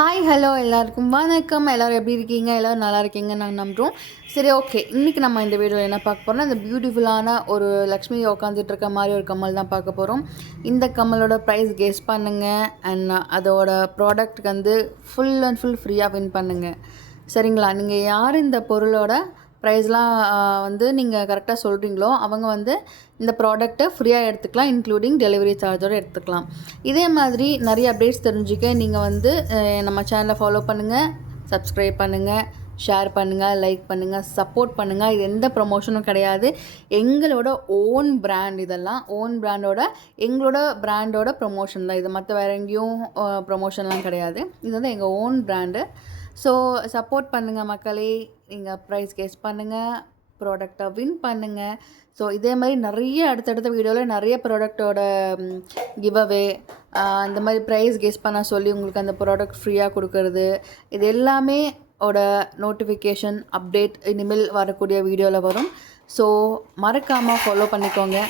Hi hello எல்லாருக்கும் வணக்கம். எல்லோரும் எப்படி இருக்கீங்க? எல்லோரும் நல்லா இருக்கீங்க நான் நம்புகிறோம். சரி, ஓகே. இன்றைக்கி நம்ம இந்த வீடியோவில் என்ன பார்க்க போகிறோம்னா, இந்த பியூட்டிஃபுல்லான ஒரு லக்ஷ்மி உட்காந்துட்டு இருக்க மாதிரி ஒரு கம்மல் தான் பார்க்க போகிறோம். இந்த கம்மலோட ப்ரைஸ் கெஸ் பண்ணுங்கள். அண்ட் அதோட ப்ராடக்ட்டுக்கு வந்து ஃபுல் அண்ட் ஃபுல் ஃப்ரீயாக வின் பண்ணுங்கள். சரிங்களா? நீங்கள் யார் இந்த பொருளோட ப்ரைஸ்லாம் வந்து நீங்கள் கரெக்டாக சொல்கிறீங்களோ அவங்க வந்து இந்த ப்ராடக்ட்டை ஃப்ரீயாக எடுத்துக்கலாம், இன்க்ளூடிங் டெலிவரி சார்ஜோடு எடுத்துக்கலாம். இதே மாதிரி நிறைய அப்டேட்ஸ் தெரிஞ்சுக்க நீங்கள் வந்து நம்ம சேனலை ஃபாலோ பண்ணுங்கள், சப்ஸ்கிரைப் பண்ணுங்கள், ஷேர் பண்ணுங்கள், லைக் பண்ணுங்கள், சப்போர்ட் பண்ணுங்கள். இது எந்த ப்ரொமோஷனும் கிடையாது. எங்களோட ஓன் பிராண்ட், இதெல்லாம் ஓன் பிராண்டோட எங்களோட பிராண்டோட ப்ரொமோஷன் தான் இது. மற்ற வேறு எங்கேயும் ப்ரொமோஷன்லாம் கிடையாது. இது வந்து எங்கள் ஓன் பிராண்டு. ஸோ சப்போர்ட் பண்ணுங்கள் மக்களே. நீங்கள் ப்ரைஸ் கெஸ் பண்ணுங்கள், ப்ராடக்டை வின் பண்ணுங்கள். ஸோ இதே மாதிரி நிறைய அடுத்தடுத்த வீடியோவில் நிறைய ப்ராடக்டோட கிவ்அவே, இந்த மாதிரி ப்ரைஸ் கெஸ் பண்ண சொல்லி உங்களுக்கு அந்த ப்ராடக்ட் ஃப்ரீயாக கொடுக்கறது, இது எல்லாமே நோட்டிஃபிகேஷன் அப்டேட் இனிமேல் வரக்கூடிய வீடியோவில் வரும். ஸோ மறக்காமல் ஃபாலோ பண்ணிக்கோங்க.